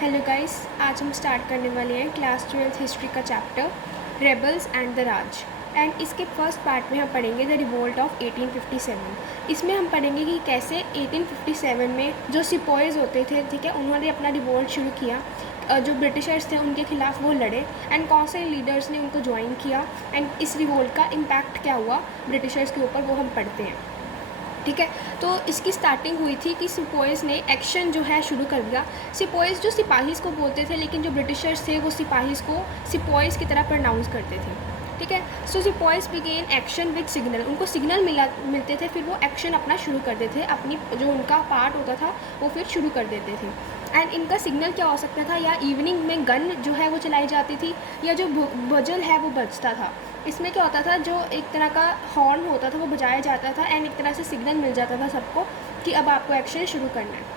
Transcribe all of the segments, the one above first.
Hello guys, आज हम start करने वाले हैं क्लास 12th हिस्ट्री का chapter rebels and the Raj. And इसके फर्स्ट पार्ट में हम पढ़ेंगे द रिवोल्ट ऑफ 1857। इसमें हम पढ़ेंगे कि कैसे 1857 में जो सिपॉयज़ होते थे, ठीक है, उन्होंने अपना रिवोल्ट शुरू किया। जो ब्रिटिशर्स थे उनके खिलाफ वो लड़े एंड कौन से लीडर्स ने उनको ज्वाइन किया एंड इस रिवोल्ट का इम्पैक्ट क्या हुआ ब्रिटिशर्स के ऊपर, वो हम पढ़ते हैं। ठीक है, तो इसकी स्टार्टिंग हुई थी कि सिपॉयज़ ने एक्शन जो है शुरू कर दिया। सिपॉयज़ जो सिपाहीज़ को बोलते थे, लेकिन जो ब्रिटिशर्स थे वो सिपाहीज़ को सिपॉयज़ की तरह प्रोनाउंस करते थे। ठीक है, सो सिपॉयज़ बिगेन एक्शन विद सिग्नल। उनको सिग्नल मिलते थे, फिर वो एक्शन अपना शुरू कर देते थे, अपनी जो उनका पार्ट होता था वो फिर शुरू कर देते थे। एंड इनका सिग्नल क्या हो सकता था, या इवनिंग में गन जो है वो चलाई जाती थी, या जो बजल है वो बजता था। इसमें क्या होता था, जो एक तरह का हॉर्न होता था वो बजाया जाता था एंड एक तरह से सिग्नल मिल जाता था सबको कि अब आपको एक्शन शुरू करना है।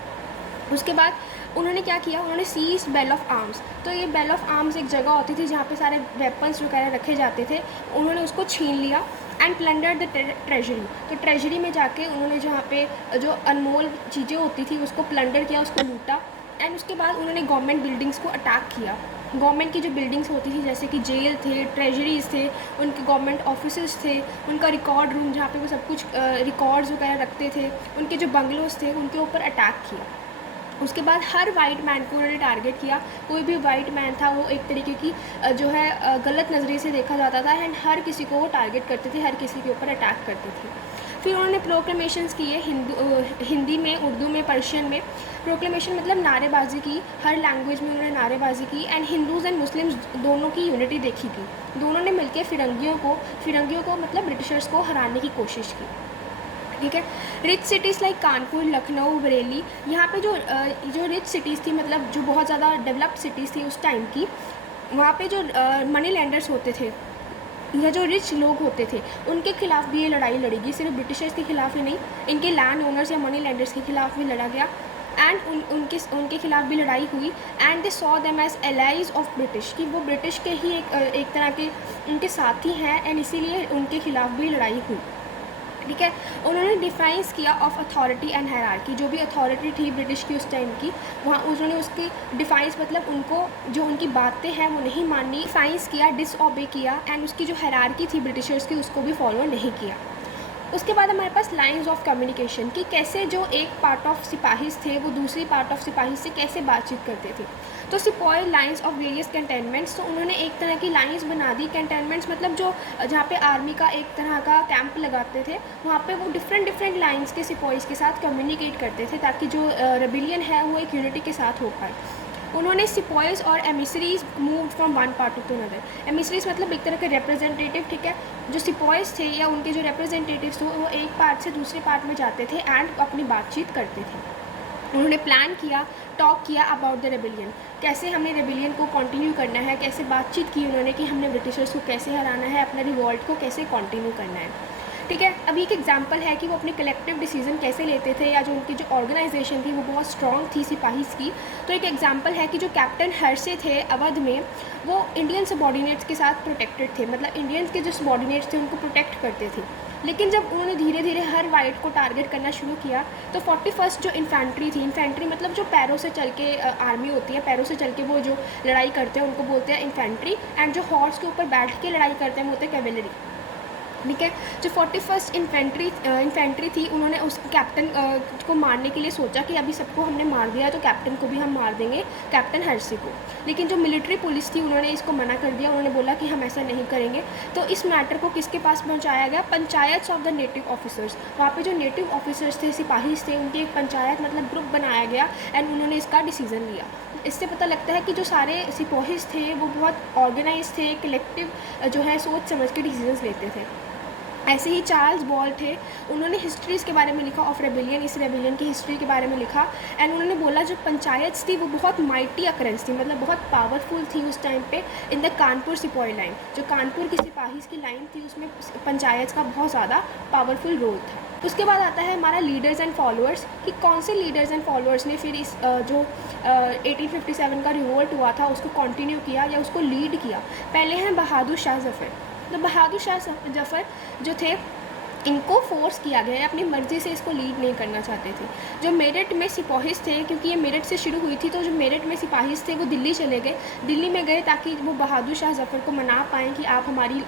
उसके बाद उन्होंने क्या किया, उन्होंने सीज बेल ऑफ आर्म्स। तो ये बेल ऑफ आर्म्स एक जगह होती थी जहाँ पे सारे वेपन्स वगैरह रखे जाते थे, उन्होंने उसको छीन लिया एंड प्लंडर द ट्रेजरी। तो ट्रेजरी में जाके उन्होंने जहाँ पे जो अनमोल चीज़ें होती थी उसको प्लंडर किया, उसको लूटा। एंड उसके बाद उन्होंने गवर्नमेंट बिल्डिंग्स को अटैक किया। गवर्नमेंट की जो बिल्डिंग्स होती थी, जैसे कि जेल थे, ट्रेजरीज थे, उनके गवर्नमेंट ऑफिसेज थे, उनका रिकॉर्ड रूम जहाँ पे वो सब कुछ रिकॉर्ड्स वगैरह रखते थे, उनके जो बंगलोज थे उनके ऊपर अटैक किया। उसके बाद हर वाइट मैन को उन्होंने टारगेट किया। कोई भी वाइट मैन था वो एक तरीके की जो है गलत नज़रिए से देखा जाता था एंड हर किसी को वो टारगेट करते थे, हर किसी के ऊपर अटैक करते थे। फिर उन्होंने प्रोक्लेमेशंस किए हिंदी में, उर्दू में, पर्शियन में। प्रोक्लेमेशन मतलब नारेबाजी की, हर लैंग्वेज में उन्होंने नारेबाजी की एंड हिंदूज़ एंड मुस्लिम्स दोनों की यूनिटी देखी थी। दोनों ने मिलकर फिरंगियों को मतलब ब्रिटिशर्स को हराने की कोशिश की। ठीक है, rich cities like Kanpur, Lucknow, Bareilly, यहाँ पे जो रिच सिटीज़ थी, मतलब जो बहुत ज़्यादा डेवलप्ड सिटीज़ थी उस टाइम की, वहाँ पे जो मनी लैंडर्स होते थे या जो रिच लोग होते थे उनके खिलाफ भी ये लड़ाई लड़ेगी। सिर्फ ब्रिटिशर्स के खिलाफ ही नहीं, इनके लैंड ओनर्स या मनी लैंडर्स के खिलाफ भी लड़ा गया एंड उनके खिलाफ भी लड़ाई हुई। And they saw them as allies of British, कि वो ब्रिटिश के ही एक तरह के उनके साथी हैं एंड इसीलिए उनके खिलाफ भी लड़ाई हुई। ठीक है, उन्होंने डिफाइंस किया ऑफ अथॉरिटी एंड हायरार्की। जो भी अथॉरिटी थी ब्रिटिश की उस टाइम की, वहाँ उन्होंने उसकी डिफाइंस मतलब उनको जो उनकी बातें हैं वो नहीं माननी, डिफाइंस किया, डिसओबे किया एंड उसकी जो हायरार्की थी ब्रिटिशर्स की उसको भी फॉलो नहीं किया। उसके बाद हमारे पास लाइंस ऑफ कम्युनिकेशन, कि कैसे जो एक पार्ट ऑफ सिपाहीज थे वो दूसरी पार्ट ऑफ सिपाही से कैसे बातचीत करते थे। तो सिपॉय लाइंस ऑफ वेरियस कैंटेनमेंट्स, तो उन्होंने एक तरह की लाइंस बना दी। कैंटेनमेंट्स मतलब जो जहाँ पे आर्मी का एक तरह का कैंप लगाते थे, वहाँ पे वो डिफरेंट लाइंस के सिपॉयज़ के साथ कम्युनिकेट करते थे ताकि जो रेबिलियन है वो एक यूनिटी के साथ हो पाए। उन्होंने सिपॉयज़ और emissaries move from one part two another. Emissaries मतलब एक तरह के रिप्रेजेंटेटिव, ठीक है, जो सिपॉयज़ थे या उनके जो रिप्रेजेंटेटिव्स थे वो एक पार्ट से दूसरे पार्ट में जाते थे एंड अपनी बातचीत करते थे। उन्होंने प्लान किया, टॉक किया अबाउट द रेबिलियन, कैसे हमने रेबिलियन को कंटिन्यू करना है, कैसे बातचीत की उन्होंने कि हमने ब्रिटिशर्स को कैसे हराना है, अपना रिवॉल्ट को कैसे कंटिन्यू करना है। ठीक है, अभी एक एग्जांपल है कि वो अपने कलेक्टिव डिसीजन कैसे लेते थे, या जो उनकी जो ऑर्गेनाइजेशन थी वो बहुत स्ट्रॉन्ग थी सिपाहीज़ की। तो एक एग्जांपल है कि जो कैप्टन हर्षे थे अवध में, वो इंडियन सबॉर्डिनेट्स के साथ प्रोटेक्टेड थे, मतलब इंडियंस के जो सबॉर्डिनेट्स थे उनको प्रोटेक्ट करते थे। लेकिन जब उन्होंने धीरे धीरे हर वाइट को टारगेट करना शुरू किया, तो 41st जो इन्फेंट्री थी, इन्फेंट्री मतलब जो पैरों से चल के आर्मी होती है, पैरों से चल के वो जो लड़ाई करते हैं उनको बोलते हैं इन्फेंट्री, एंड जो हॉर्स के ऊपर बैठ के लड़ाई करते हैं वो होते हैं कैवेलरी। ठीक है, जो 41st इन्फेंट्री थी, उन्होंने उस कैप्टन को मारने के लिए सोचा कि अभी सबको हमने मार दिया तो कैप्टन को भी हम मार देंगे, कैप्टन हर्षे को। लेकिन जो मिलिट्री पुलिस थी उन्होंने इसको मना कर दिया, उन्होंने बोला कि हम ऐसा नहीं करेंगे। तो इस मैटर को किसके पास पहुंचाया गया, panchayat of the native officers. वहाँ पे जो नेटिव ऑफिसर्स थे, सिपाही थे, उनकी एक पंचायत मतलब ग्रुप बनाया गया एंड उन्होंने इसका डिसीज़न लिया। इससे पता लगता है कि जो सारे सिपाहीज थे वो बहुत ऑर्गेनाइज थे, कलेक्टिव जो है सोच समझ के डिसीजंस लेते थे। ऐसे ही चार्ल्स बॉल थे, उन्होंने हिस्ट्रीज़ के बारे में लिखा ऑफ रेबिलियन, इस रेबिलियन की हिस्ट्री के बारे में लिखा एंड उन्होंने बोला जो पंचायत थी वो बहुत माइटी अकरेंस थी, मतलब बहुत पावरफुल थी उस टाइम पे in the Kanpur sepoy line. जो कानपुर की सिपाहीज़ की लाइन थी उसमें पंचायत का बहुत ज़्यादा पावरफुल रोल था। उसके बाद आता है हमारा लीडर्स एंड फॉलोअर्स, कि कौन से लीडर्स एंड फॉलोअर्स ने फिर इस जो 1857 का रिवोल्ट हुआ था उसको कंटिन्यू किया या उसको लीड किया। पहले हैं बहादुर शाह जफ़र। तो बहादुर शाह जफ़र जो थे इनको फोर्स किया गया है, अपनी मर्ज़ी से इसको लीड नहीं करना चाहते थे। जो मेरठ में सिपाहीस थे, क्योंकि ये मेरठ से शुरू हुई थी, तो जो मेरठ में सिपाहीस थे वो दिल्ली चले गए। दिल्ली में गए ताकि वो बहादुर शाह ज़फ़र को मना पाएँ कि आप हमारी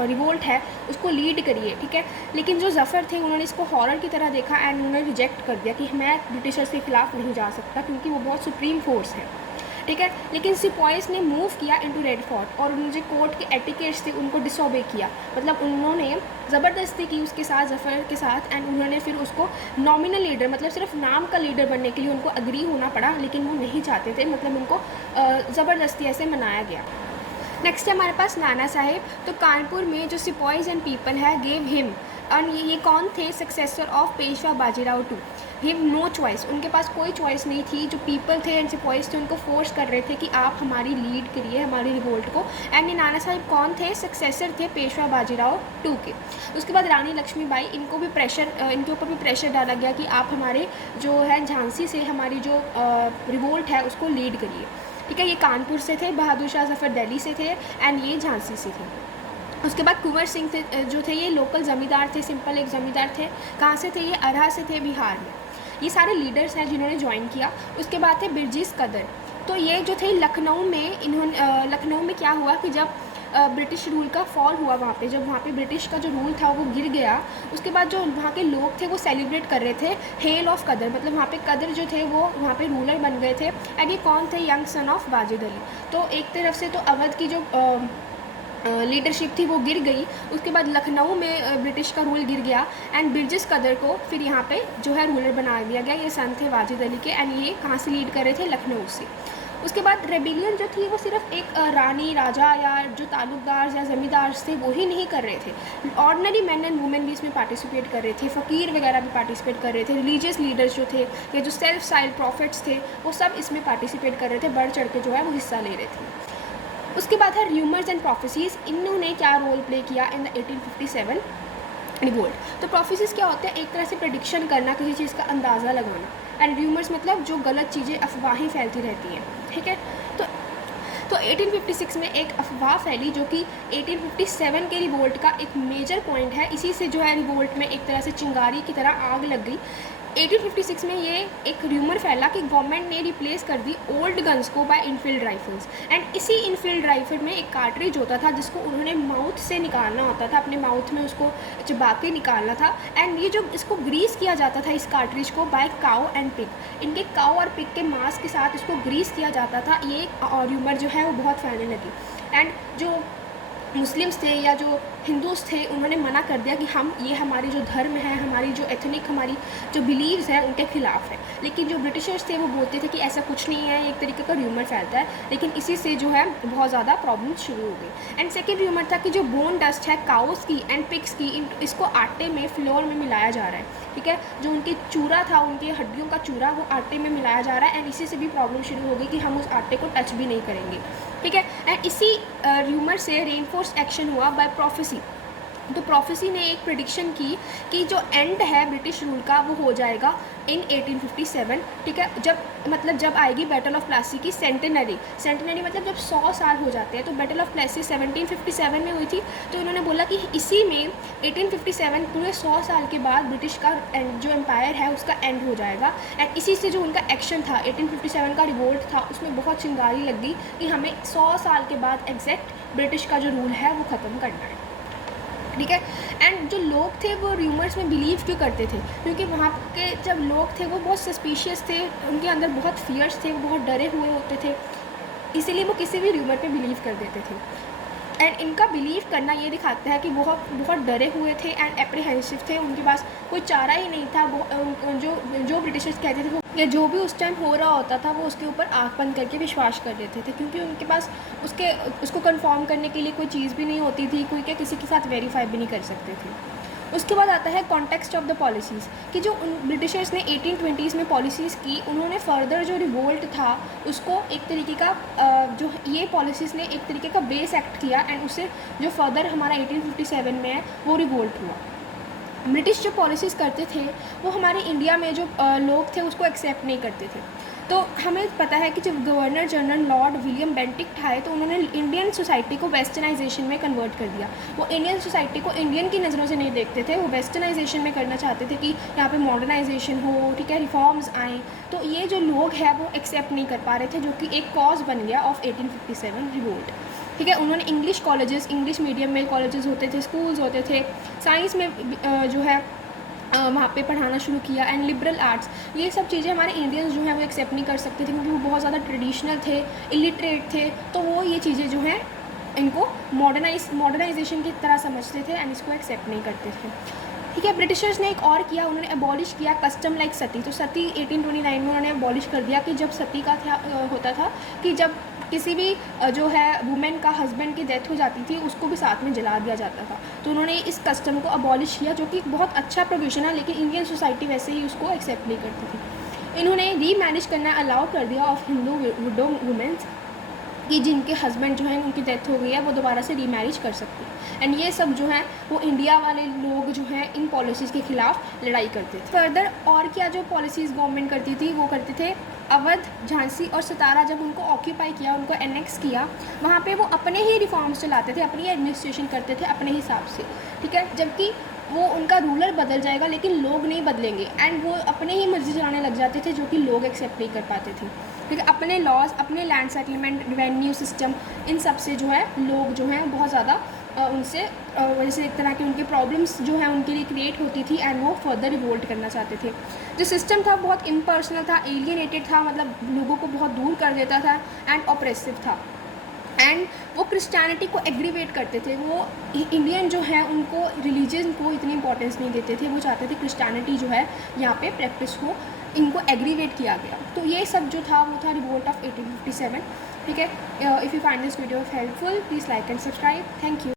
रिवोल्ट है उसको लीड करिए, ठीक है। लेकिन जो ज़फ़र थे उन्होंने इसको हॉरर की तरह देखा एंड उन्होंने रिजेक्ट कर दिया कि मैं ब्रिटिशर्स के खिलाफ़ नहीं जा सकता क्योंकि वो बहुत सुप्रीम फोर्स है, ठीक है। लेकिन सिपॉइस ने मूव किया इनटू रेड फोर्ट और उन्होंने जो कोर्ट के एटिकेट्स थे उनको डिसोबे किया, मतलब उन्होंने ज़बरदस्ती की उसके साथ, ज़फ़र के साथ, एंड उन्होंने फिर उसको नॉमिनल लीडर, मतलब सिर्फ नाम का लीडर बनने के लिए उनको अग्री होना पड़ा, लेकिन वो नहीं चाहते थे, मतलब उनको ज़बरदस्ती ऐसे मनाया गया। नेक्स्ट है हमारे पास नाना साहेब। तो कानपुर में जो सिपॉइज एंड पीपल है गेव हिम, और ये कौन थे, successor of Peshwa Bajirao two, him no choice, उनके पास कोई चॉइस नहीं थी। जो पीपल थे एंड सिपॉइज थे उनको फोर्स कर रहे थे कि आप हमारी लीड करिए हमारी रिवोल्ट को। एंड ये नाना साहिब कौन थे, सक्सेसर थे पेशवा बाजीराव टू के। उसके बाद रानी लक्ष्मीबाई, इनको भी प्रेशर, इनके ऊपर भी प्रेशर डाला गया कि आप हमारे जो है झांसी से हमारी जो रिवोल्ट है उसको लीड करिए, ठीक है। ये कानपुर से थे, बहादुर शाह ज़फ़र दिल्ली से थे एंड ये झांसी से थे। उसके बाद कुंवर सिंह थे, जो थे ये लोकल ज़मींदार थे, सिंपल एक ज़मींदार थे। कहाँ से थे ये, अरहा से थे, बिहार में। ये सारे लीडर्स हैं जिन्होंने ज्वाइन किया। उसके बाद थे बिरजिस कदर, तो ये जो थे लखनऊ में, इन्होंने लखनऊ में क्या हुआ कि जब ब्रिटिश रूल का फॉल हुआ वहाँ पे, जब वहाँ पे ब्रिटिश का जो रूल था वो गिर गया, उसके बाद जो वहाँ के लोग थे वो सेलिब्रेट कर रहे थे हेल ऑफ कदर, मतलब वहाँ पे कदर जो थे वो वहाँ पे रूलर बन गए थे। एंड ये कौन थे, young son of Wajid Ali. तो एक तरफ से तो अवध की जो लीडरशिप थी वो गिर गई, उसके बाद लखनऊ में ब्रिटिश का रूल गिर गया एंड बिरजिस कदर को फिर यहाँ पे जो है रूलर बना दिया गया। ये सन थे वाजिद अली के एंड ये कहाँ से लीड कर रहे थे, लखनऊ से। उसके बाद रेबिलियन जो थी वो सिर्फ एक रानी, राजा या जो तालुकदार या ज़मींदार थे वो ही नहीं कर रहे थे, ऑर्डिनरी मैन एंड वुमेन भी इसमें पार्टिसिपेट कर रहे थे, फ़कीर वगैरह भी पार्टिसिपेट कर रहे थे, रिलीजियस लीडर्स जो थे या जो सेल्फ स्टाइल प्रॉफिट्स थे वो सब इसमें पार्टिसिपेट कर रहे थे, बढ़ चढ़ के जो है वो हिस्सा ले रहे थे। उसके बाद है र्यूमर्स एंड प्रोफेसीज़, इन्होंने क्या रोल प्ले किया इन द 1857 रिवोल्ट। तो प्रोफेसीज़ क्या होते हैं, एक तरह से प्रेडिक्शन करना, किसी चीज़ का अंदाज़ा लगाना, एंड र्यूमर्स मतलब जो गलत चीज़ें, अफवाहें फैलती रहती हैं, ठीक है। तो 1856 में एक अफवाह फैली जो कि 1857 के रिवोल्ट का एक मेजर पॉइंट है, इसी से जो है रिवोल्ट में एक तरह से चिंगारी की तरह आग लग गई। 1856 में ये एक र्यूमर फैला कि गवर्नमेंट ने रिप्लेस कर दी ओल्ड गन्स को बाय इनफील्ड राइफल्स, एंड इसी इनफील्ड राइफल में एक कार्ट्रिज होता था जिसको उन्होंने माउथ से निकालना होता था, अपने माउथ में उसको चबा के निकालना था। एंड ये जो इसको ग्रीस किया जाता था इस कार्ट्रिज को बाय काउ एंड पिग, इनके काउ और पिग के मांस के साथ इसको ग्रीस किया जाता था। ये र्यूमर जो है वो बहुत फैलने लगी एंड जो मुस्लिम्स थे या जो हिंदूज थे उन्होंने मना कर दिया कि हम ये हमारी जो धर्म है, हमारी जो एथनिक, हमारी जो बिलीव्स हैं उनके खिलाफ़ है। लेकिन जो ब्रिटिशर्स थे वो बोलते थे कि ऐसा कुछ नहीं है, एक तरीके का र्यूमर फैलता है, लेकिन इसी से जो है बहुत ज़्यादा प्रॉब्लम शुरू हो गई। एंड सेकेंड र्यूमर था कि जो बोन डस्ट है काउस की एंड पिग्स की, इसको आटे में, फ्लोर में मिलाया जा रहा है, ठीक है। जो उनके चूरा था, उनकी हड्डियों का चूरा, वो आटे में मिलाया जा रहा है एंड इसी से भी प्रॉब्लम शुरू हो गई कि हम उस आटे को टच भी नहीं करेंगे, ठीक है। एंड इसी र्यूमर से रेनफोर्स एक्शन हुआ बाय प्रोफेसी। तो प्रोफेसी ने एक प्रेडिक्शन की कि जो एंड है ब्रिटिश रूल का वो हो जाएगा इन 1857, ठीक है। जब आएगी बैटल ऑफ प्लासी की सेंटेनरी मतलब जब 100 साल हो जाते हैं। तो बैटल ऑफ प्लासी 1757 में हुई थी, तो इन्होंने बोला कि इसी में 1857 पूरे 100 साल के बाद ब्रिटिश का जो एम्पायर है उसका एंड हो जाएगा। एंड इसी से जो उनका एक्शन था 1857 का रिवोल्ट था, उसमें बहुत चिंगारी लग गई कि हमें 100 साल के बाद एग्जैक्ट ब्रिटिश का जो रूल है वो ख़त्म करना है, ठीक है। एंड जो लोग थे वो र्यूमर्स में बिलीव क्यों करते थे, क्योंकि वहाँ के जब लोग थे वो बहुत सस्पिशियस थे, उनके अंदर बहुत फियर्स थे, वो बहुत डरे हुए होते थे, इसीलिए वो किसी भी र्यूमर पे बिलीव कर देते थे। एंड इनका बिलीव करना ये दिखाता है कि बहुत डरे हुए थे एंड एप्रीहेंसिव थे, उनके पास कोई चारा ही नहीं था। वो जो ब्रिटिशर्स कहते थे वो या जो भी उस टाइम हो रहा होता था वो उसके ऊपर आँख बंद करके विश्वास कर देते थे, क्योंकि उनके पास उसको कंफर्म करने के लिए कोई चीज़ भी नहीं होती थी, कोई क्या किसी के साथ वेरीफाई भी नहीं कर सकते थे। उसके बाद आता है कॉन्टेक्स्ट ऑफ द पॉलिसीज़, कि जो उन ब्रिटिशर्स ने 1820s में पॉलिसीज़ की, उन्होंने फर्दर जो रिवोल्ट था उसको एक तरीके का जो ये पॉलिसीज़ ने एक तरीके का बेस एक्ट किया एंड उससे जो फर्दर हमारा 1857 में है वो रिवोल्ट हुआ। ब्रिटिश जो पॉलिसीज़ करते थे वो हमारे इंडिया में जो लोग थे उसको एक्सेप्ट नहीं करते थे। तो हमें पता है कि जब गवर्नर जनरल लॉर्ड विलियम बेंटिक्ट आए तो उन्होंने इंडियन सोसाइटी को वेस्टर्नाइजेशन में कन्वर्ट कर दिया। वो इंडियन सोसाइटी को इंडियन की नज़रों से नहीं देखते थे, वो वेस्टर्नाइजेशन में करना चाहते थे कि यहाँ पे मॉडर्नाइजेशन हो, ठीक है, रिफॉर्म्स आएँ। तो ये जो लोग हैं वो एक्सेप्ट नहीं कर पा रहे थे, जो कि एक कॉज बन गया ऑफ 1857 रिवोल्ट। ठीक है, उन्होंने इंग्लिश कॉलेजेस, इंग्लिश मीडियम में कॉलेजेस होते थे, स्कूल्स होते थे, साइंस में जो है वहाँ पे पढ़ाना शुरू किया, एंड लिबरल आर्ट्स, ये सब चीज़ें हमारे इंडियंस जो हैं वो एक्सेप्ट नहीं कर सकते थे, क्योंकि वो बहुत ज़्यादा ट्रेडिशनल थे, इलिटरेट थे। तो वो ये चीज़ें जो हैं इनको मॉडर्नाइजेशन की तरह समझते थे एंड इसको एक्सेप्ट नहीं करते थे। ठीक है, ब्रिटिशर्स ने एक और किया, उन्होंने अबॉलिश किया कस्टम लाइक सती। तो सती 1829 में उन्होंने अबॉलिश कर दिया कि जब सती का होता था कि जब किसी भी जो है वुमेन का हस्बैंड की डेथ हो जाती थी उसको भी साथ में जला दिया जाता था। तो उन्होंने इस कस्टम को अबॉलिश किया, जो कि बहुत अच्छा प्रोविज़न है, लेकिन इंडियन सोसाइटी वैसे ही उसको एक्सेप्ट नहीं करती थी। इन्होंने रीमैरिज करना अलाउ कर दिया ऑफ हिंदू विडो वुमेन्स, कि जिनके हस्बैंड जो हैं उनकी डेथ हो गई है वो दोबारा से रीमैरिज कर सकते हैं। एंड ये सब जो है वो इंडिया वाले लोग जो हैं इन पॉलिसीज़ के ख़िलाफ़ लड़ाई करते थे। फर्दर और क्या जो पॉलिसीज़ गवर्नमेंट करती थी वो करते थे, अवध, झांसी और सतारा जब उनको ऑक्यूपाई किया, उनको एनेक्स किया, वहाँ पे वो अपने ही रिफॉर्म्स चलाते थे, अपनी एडमिनिस्ट्रेशन करते थे अपने हिसाब से। ठीक है, जबकि वो उनका रूलर बदल जाएगा लेकिन लोग नहीं बदलेंगे, एंड वो अपने ही मर्जी चलाने लग जाते थे, जो कि लोग एक्सेप्ट नहीं कर पाते थे। ठीक है, अपने लॉज, अपने लैंड सेटलमेंट, रेवेन्यू सिस्टम, इन सब से जो है लोग जो हैं बहुत ज़्यादा उनसे वजह से एक तरह की उनके प्रॉब्लम्स जो है उनके लिए क्रिएट होती थी, एंड वो फर्दर रिवोल्ट करना चाहते थे। जो सिस्टम था बहुत इम्पर्सनल था, एलियनेटेड था, मतलब लोगों को बहुत दूर कर देता था, एंड ऑप्रेसिव था। एंड वो क्रिश्चियनिटी को एग्रीवेट करते थे। वो इंडियन जो है उनको रिलीजन को इतनी इंपॉर्टेंस नहीं देते थे, वो चाहते थे क्रिश्चियनिटी जो है यहाँ पे प्रैक्टिस हो, इनको एग्रीवेट किया गया। तो ये सब जो था वो था रिवोल्ट ऑफ 1857। ठीक है, if you find this video helpful please like and subscribe. Thank you.